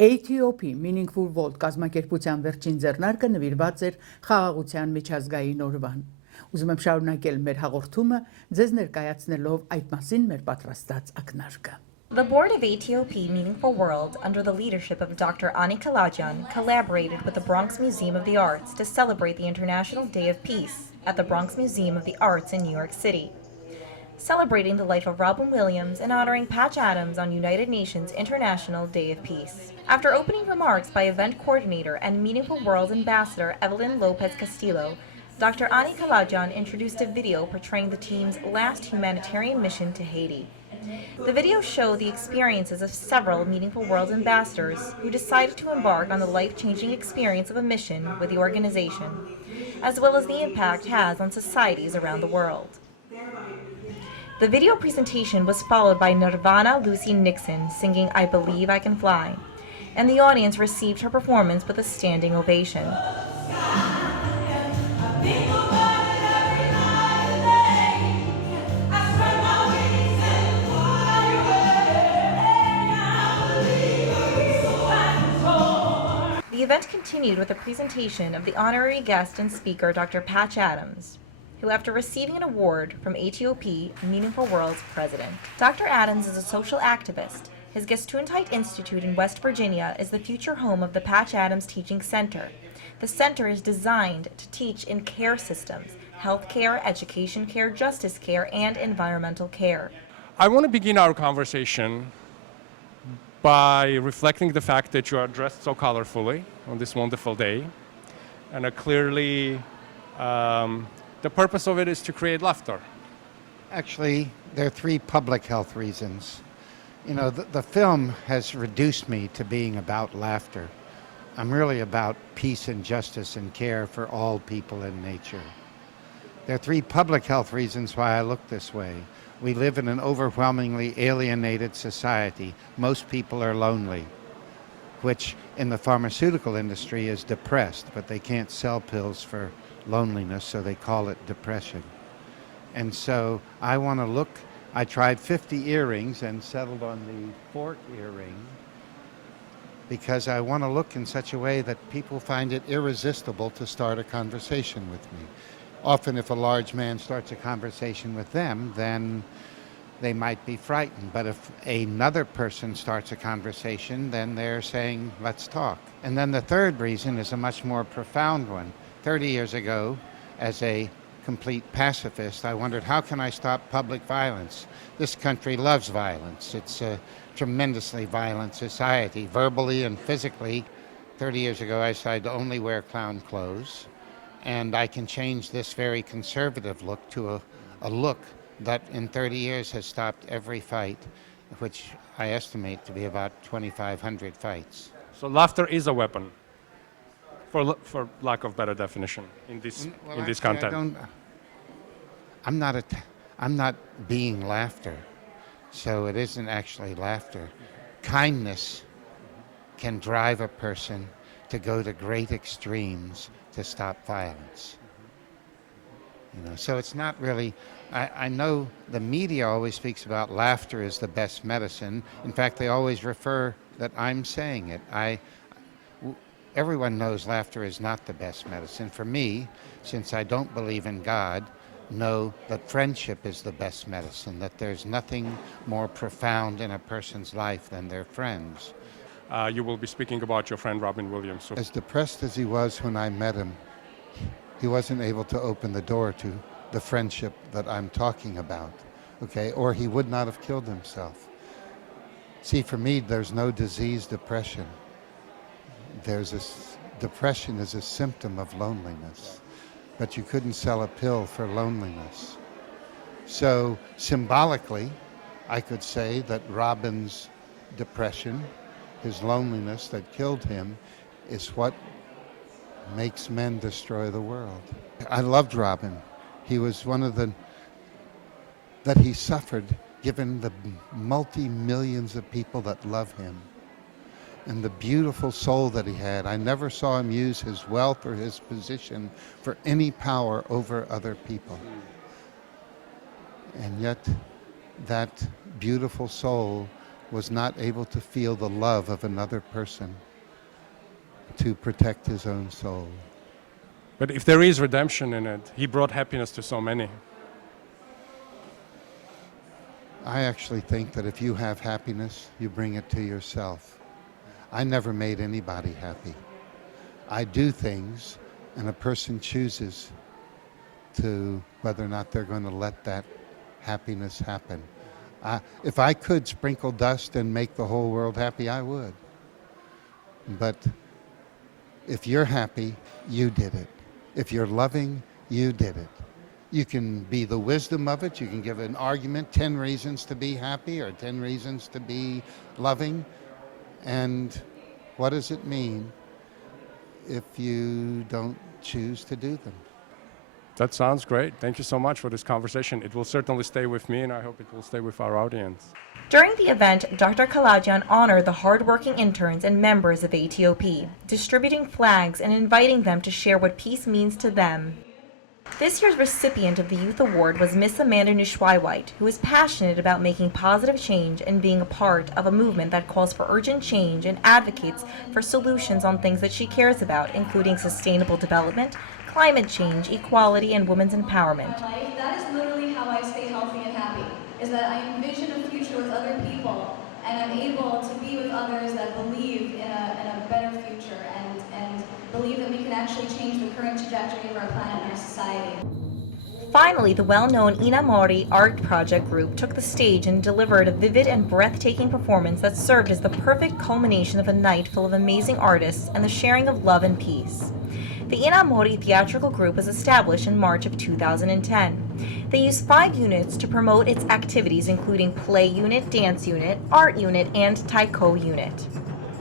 Atop Meaningful World կազմակերպության վերջին ձեռնարկը նվիրված էր խաղաղության միջազգային օրվան։ Ուզում եմ շարունակել մեր հաղորդումը ձեզ ներկայացնելով այդ մասին մեր պատրաստած ակնարկը։ The board of Atop Meaningful World, under the leadership of Dr. Ani Kalajan, collaborated with the Bronx Museum of the Arts to celebrate the International Day of Peace at the Bronx Museum of the Arts in New York City, celebrating the life of Robin Williams and honoring Patch Adams on United Nations International Day of Peace. After opening remarks by event coordinator and Meaningful World ambassador Evelyn Lopez Castillo, Dr. Ani Kalajan introduced a video portraying the team's last humanitarian mission to Haiti. The video showed the experiences of several Meaningful World ambassadors who decided to embark on the life-changing experience of a mission with the organization, as well as the impact it has on societies around the world. The video presentation was followed by Nirvana Lucy Nixon singing I Believe I Can Fly, and the audience received her performance with a standing ovation. The event continued with a presentation of the honorary guest and speaker, Dr. Patch Adams, who, after receiving an award from Atop Meaningful World's president. Dr. Adams is a social activist. His Gesundheit Institute in West Virginia is the future home of the Patch Adams Teaching Center. The center is designed to teach in care systems, health care, education care, justice care, and environmental care. I want to begin our conversation by reflecting the fact that you are dressed so colorfully on this wonderful day, and clearly the purpose of it is to create laughter. Actually, there are three public health reasons. You know, the film has reduced me to being about laughter. I'm really about peace and justice and care for all people in nature. There are three public health reasons why I look this way. We live in an overwhelmingly alienated society. Most people are lonely, which in the pharmaceutical industry is depressed, but they can't sell pills for loneliness, so they call it depression. And so I want to look, I tried 50 earrings and settled on the fourth earring because I want to look in such a way that people find it irresistible to start a conversation with me. Often if a large man starts a conversation with them, then they might be frightened. But if another person starts a conversation, then they're saying, let's talk. And then the third reason is a much more profound one. 30 years ago, as a complete pacifist, I wondered, how can I stop public violence? This country loves violence. It's a tremendously violent society, verbally and physically. 30 years ago, I decided to only wear clown clothes. And I can change this very conservative look to a look that in 30 years has stopped every fight, which I estimate to be about 2,500 fights. So laughter is a weapon, for lack of better definition, in this content. I'm not being laughter, so it isn't actually laughter. Kindness can drive a person to go to great extremes to stop violence. You know, so it's not really, I know the media always speaks about laughter is the best medicine. In fact, they always refer that I'm saying it. Everyone knows laughter is not the best medicine. For me, since I don't believe in God, know that friendship is the best medicine, that there's nothing more profound in a person's life than their friends. You will be speaking about your friend Robin Williams. So. As depressed as he was when I met him, he wasn't able to open the door to the friendship that I'm talking about, okay? Or he would not have killed himself. See, for me, there's no disease depression. Depression is a symptom of loneliness, but you couldn't sell a pill for loneliness. So symbolically, I could say that Robin's depression, his loneliness that killed him, is what makes men destroy the world. I loved Robin. He was one of that he suffered given the multi-millions of people that love him and the beautiful soul that he had. I never saw him use his wealth or his position for any power over other people. And yet that beautiful soul was not able to feel the love of another person to protect his own soul. But if there is redemption in it, he brought happiness to so many. I actually think that if you have happiness, you bring it to yourself. I never made anybody happy. I do things, and a person chooses to whether or not they're going to let that happiness happen. If I could sprinkle dust and make the whole world happy, I would. But if you're happy, you did it. If you're loving, you did it. You can be the wisdom of it. You can give an argument, 10 reasons to be happy or 10 reasons to be loving. And what does it mean if you don't choose to do them? That sounds great. Thank you so much for this conversation. It will certainly stay with me, and I hope it will stay with our audience. During the event, Dr. Kalajian honored the hardworking interns and members of ATOP, distributing flags and inviting them to share what peace means to them. This year's recipient of the Youth Award was Miss Amanda Nushwai-White, who is passionate about making positive change and being a part of a movement that calls for urgent change and advocates for solutions on things that she cares about, including sustainable development, climate change, equality, and women's empowerment. That is literally how I stay healthy and happy, is that I envision a future with other people, and I'm able to be with others that believe in a better future and believe that we can actually change the current trajectory of our planet and our society. Finally, the well-known Inamori Art Project group took the stage and delivered a vivid and breathtaking performance that served as the perfect culmination of a night full of amazing artists and the sharing of love and peace. The Inamori theatrical group was established in March of 2010. They used 5 units to promote its activities, including play unit, dance unit, art unit, and taiko unit.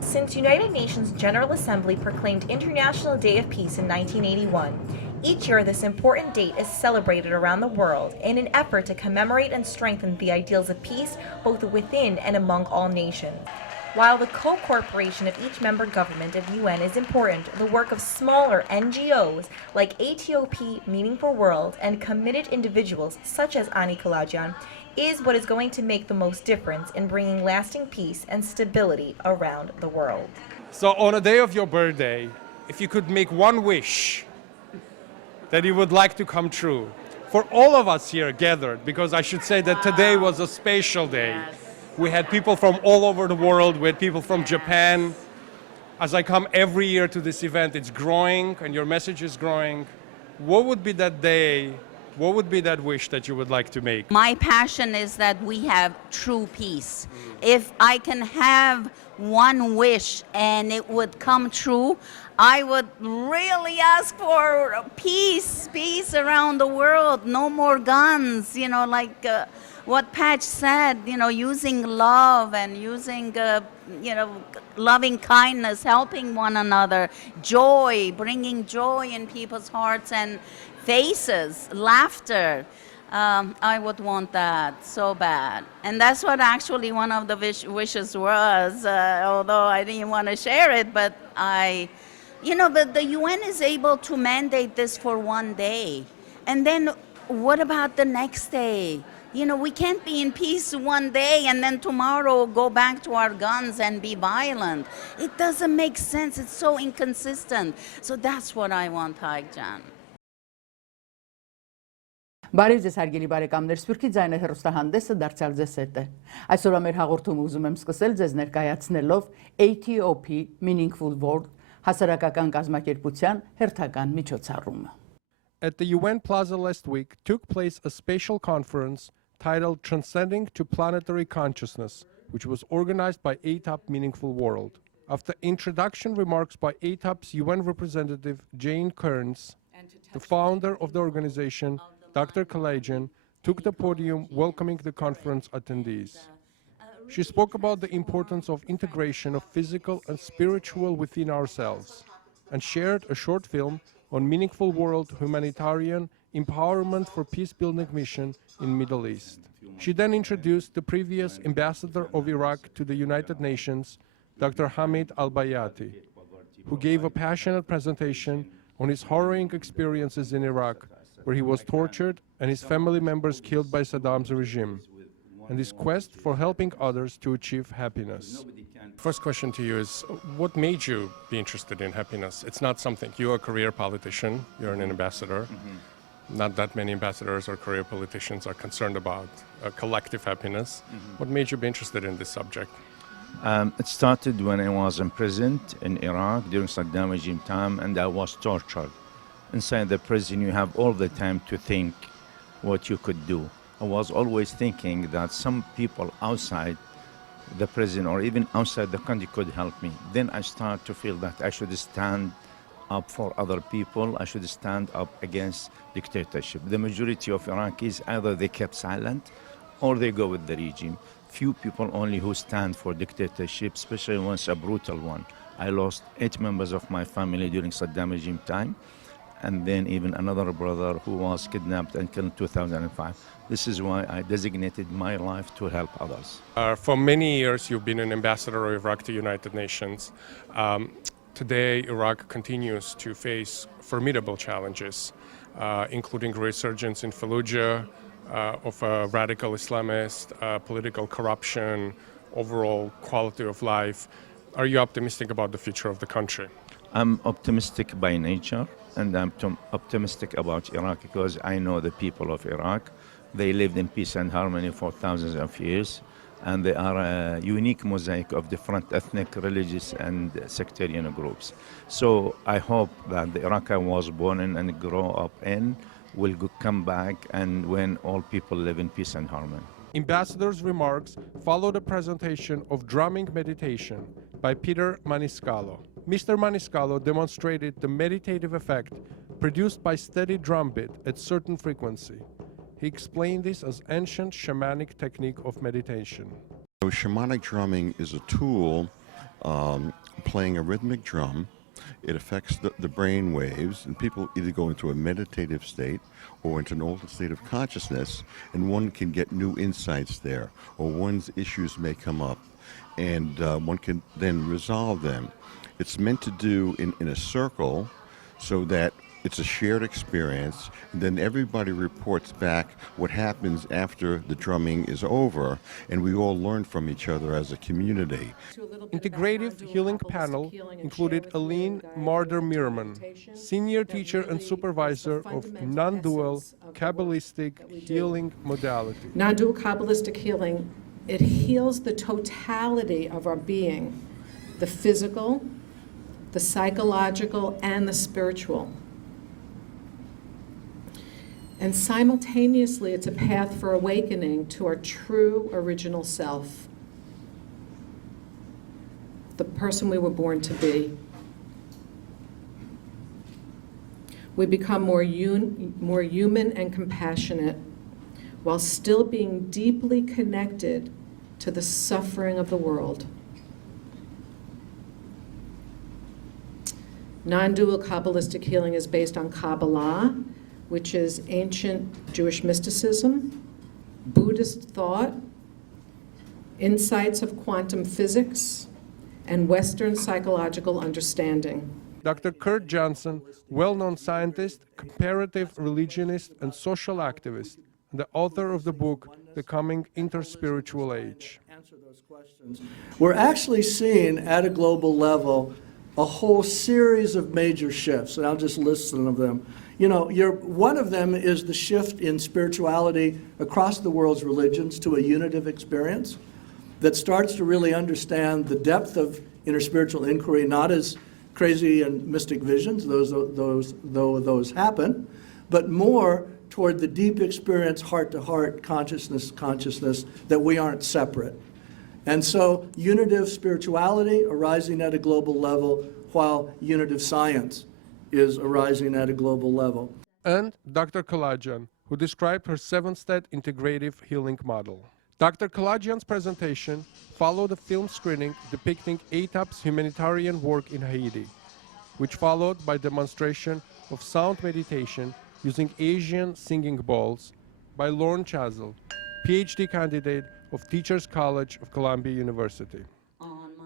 Since United Nations General Assembly proclaimed International Day of Peace in 1981, each year this important date is celebrated around the world in an effort to commemorate and strengthen the ideals of peace both within and among all nations. While the co-corporation of each member government of UN is important, the work of smaller NGOs like ATOP, Meaningful World, and committed individuals such as Ani Kalajian is what is going to make the most difference in bringing lasting peace and stability around the world. So on a day of your birthday, if you could make one wish that you would like to come true, for all of us here gathered, because I should say that today was a special day. Yes. We had people from all over the world. We had people from Japan. As I come every year to this event, it's growing and your message is growing. What would be that day? What would be that wish that you would like to make? My passion is that we have true peace. If I can have one wish and it would come true, I would really ask for peace around the world. No more guns, like what Patch said, using love and using, loving kindness, helping one another, joy, bringing joy in people's hearts and faces, laughter. I would want that so bad. And that's what actually one of the wishes was, although I didn't want to share it, but but the UN is able to mandate this for one day. And then what about the next day? We can't be in peace one day and then tomorrow go back to our guns and be violent. It doesn't make sense. It's so inconsistent. So that's what I want, Haikjan. Բարև ձեզ հարգելի բարեկամներ, Սփյուռքի ձայնը հեռուստահանդեսը դարձյալ ձեզ հետ է։ Այսօր մեր հաղորդումը ուզում եմ սկսել ձեզ ներկայացնելով ATOP Meaningful World հասարակական կազմակերպության հերթական միջոցառումը. At the UN Plaza last week took place a special conference titled Transcending to Planetary Consciousness, which was organized by Atop Meaningful World. After introduction remarks by Atop's UN representative Jane Kearns, the founder of the organization, Dr. Kalajian, took the podium welcoming the conference attendees. She spoke about the importance of integration of physical and spiritual within ourselves and shared a short film on Meaningful World humanitarian empowerment for peace-building mission in Middle East. She then introduced the previous ambassador of Iraq to the United Nations, Dr. Hamid Al-Bayati, who gave a passionate presentation on his harrowing experiences in Iraq, where he was tortured and his family members killed by Saddam's regime. and his quest for helping others to achieve happiness. First question to you is, what made you be interested in happiness? It's not something, you're a career politician, you're an ambassador. Not that many ambassadors or career politicians are concerned about collective happiness. What made you be interested in this subject? It started when I was imprisoned in Iraq during Saddam regime time, and I was tortured. Inside the prison, you have all the time to think what you could do. I was always thinking that some people outside the prison or even outside the country could help me. Then I started to feel that I should stand up for other people. I should stand up against dictatorship. The majority of Iraqis, either they kept silent or they go with the regime. Few people only who stand for dictatorship, especially once a brutal one. I lost 8 members of my family during Saddam regime time, and then even another brother who was kidnapped and killed in 2005. This is why I designated my life to help others. For many years, you've been an ambassador of Iraq to United Nations. Today, Iraq continues to face formidable challenges, including resurgence in Fallujah of radical Islamist, political corruption, overall quality of life. Are you optimistic about the future of the country? I'm optimistic by nature, and I'm optimistic about Iraq because I know the people of Iraq. They lived in peace and harmony for thousands of years, and they are a unique mosaic of different ethnic, religious, and sectarian groups. So I hope that the Iraq I was born in and grow up in will come back, and when all people live in peace and harmony. Ambassador's remarks followed a presentation of drumming meditation by Peter Maniscalco. Mr. Maniscalco demonstrated the meditative effect produced by steady drum beat at certain frequency. He explained this as ancient shamanic technique of meditation. So shamanic drumming is a tool playing a rhythmic drum. It affects the brain waves, and people either go into a meditative state or into an altered state of consciousness, and one can get new insights there, or one's issues may come up, and one can then resolve them. It's meant to do in a circle so that it's a shared experience, and then everybody reports back what happens after the drumming is over, and we all learn from each other as a community. Integrative healing panel included Aline Marder-Mirman, senior teacher and supervisor of non-dual Kabbalistic healing modality. Non-dual Kabbalistic healing, it heals the totality of our being, the physical, the psychological, and the spiritual. And simultaneously, it's a path for awakening to our true original self, the person we were born to be. We become more human and compassionate while still being deeply connected to the suffering of the world. Non-dual Kabbalistic healing is based on Kabbalah, which is ancient Jewish mysticism, Buddhist thought, insights of quantum physics, and Western psychological understanding. Dr. Kurt Johnson, well-known scientist, comparative religionist, and social activist, and the author of the book, The Coming Interspiritual Age. We're actually seeing at a global level a whole series of major shifts, and I'll just list some of them. You know, one of them is the shift in spirituality across the world's religions to a unitive experience that starts to really understand the depth of interspiritual inquiry, not as crazy and mystic visions, though those happen, but more toward the deep experience, heart-to-heart consciousness that we aren't separate. And so unitive spirituality arising at a global level, while unitive science is arising at a global level. And Dr. Kalajian, who described her 7-step integrative healing model. Dr. Kalajian's presentation followed a film screening depicting Atop's humanitarian work in Haiti, which followed by demonstration of sound meditation using Asian singing bowls by Lorne Chazelle, PhD candidate of Teachers College of Columbia University.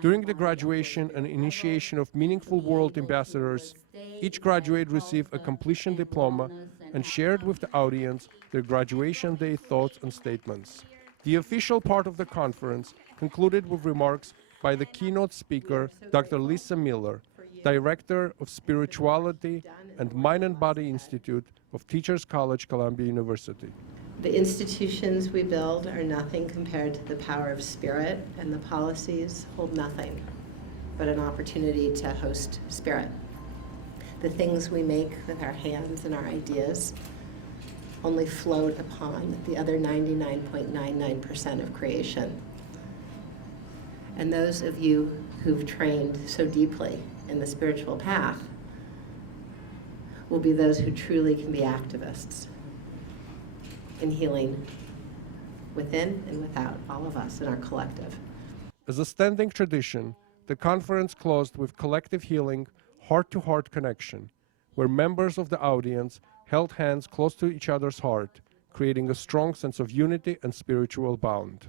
During the graduation and initiation of Meaningful World ambassadors, each graduate received a completion diploma and shared with the audience their graduation day thoughts and statements. The official part of the conference concluded with remarks by the keynote speaker, Dr. Lisa Miller, Director of Spirituality and Mind and Body Institute of Teachers College, Columbia University. The institutions we build are nothing compared to the power of spirit, and the policies hold nothing but an opportunity to host spirit. The things we make with our hands and our ideas only float upon the other 99.99% of creation. And those of you who've trained so deeply in the spiritual path will be those who truly can be activists in healing within and without all of us in our collective. As a standing tradition, the conference closed with collective healing, heart-to-heart connection, where members of the audience held hands close to each other's heart, creating a strong sense of unity and spiritual bond.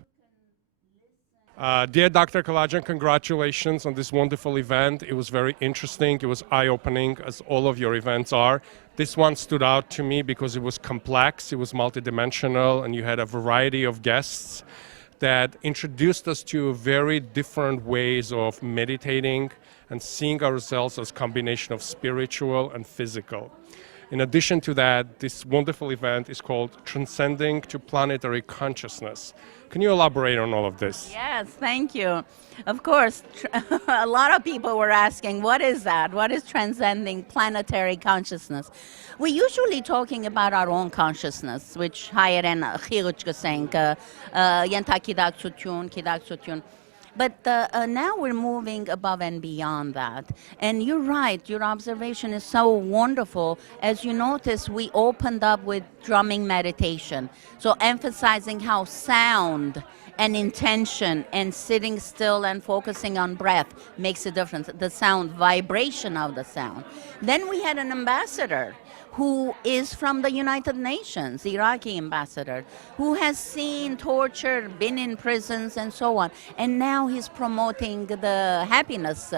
Dear Dr. Kalajian, congratulations on this wonderful event. It was very interesting. It was eye-opening, as all of your events are. This one stood out to me because it was complex, it was multidimensional, and you had a variety of guests that introduced us to very different ways of meditating and seeing ourselves as a combination of spiritual and physical. In addition to that, this wonderful event is called Transcending to Planetary Consciousness. Can you elaborate on all of this? Yes, thank you. Of course, a lot of people were asking, what is that? What is transcending planetary consciousness? We're usually talking about our own consciousness, which հայերեն խիղճ կսենք, ենթակիդակցություն. But now we're moving above and beyond that. And you're right, your observation is so wonderful. As you notice, we opened up with drumming meditation. So emphasizing how sound and intention and sitting still and focusing on breath makes a difference. The sound, vibration of the sound. Then we had an ambassador who is from the United Nations, the Iraqi ambassador, who has seen torture, been in prisons, and so on. And now he's promoting the happiness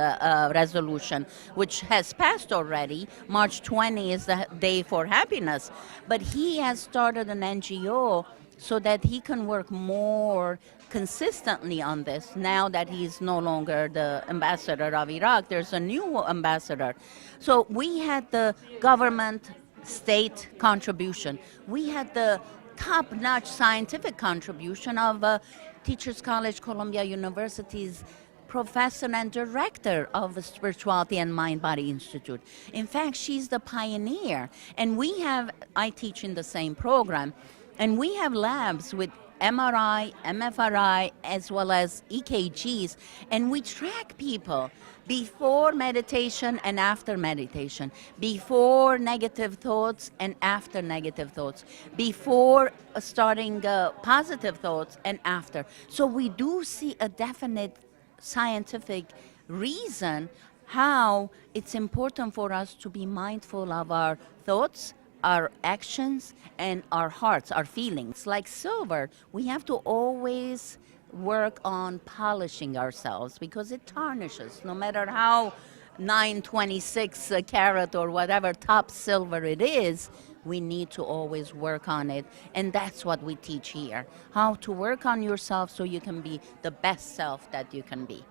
resolution, which has passed already. March 20 is the day for happiness. But he has started an NGO so that he can work more consistently on this. Now that he's no longer the ambassador of Iraq, there's a new ambassador. So we had the government, state contribution. We had the top-notch scientific contribution of Teachers College, Columbia University's professor and director of the Spirituality and Mind-Body Institute. In fact, she's the pioneer. And I teach in the same program, and we have labs with MRI, MFRI, as well as EKGs, and we track people before meditation and after meditation, before negative thoughts and after negative thoughts, before starting positive thoughts and after. So we do see a definite scientific reason how it's important for us to be mindful of our thoughts, our actions, and our hearts, our feelings. Like silver, we have to always work on polishing ourselves because it tarnishes. No matter how 926 carat or whatever top silver it is, we need to always work on it. And that's what we teach here, how to work on yourself so you can be the best self that you can be.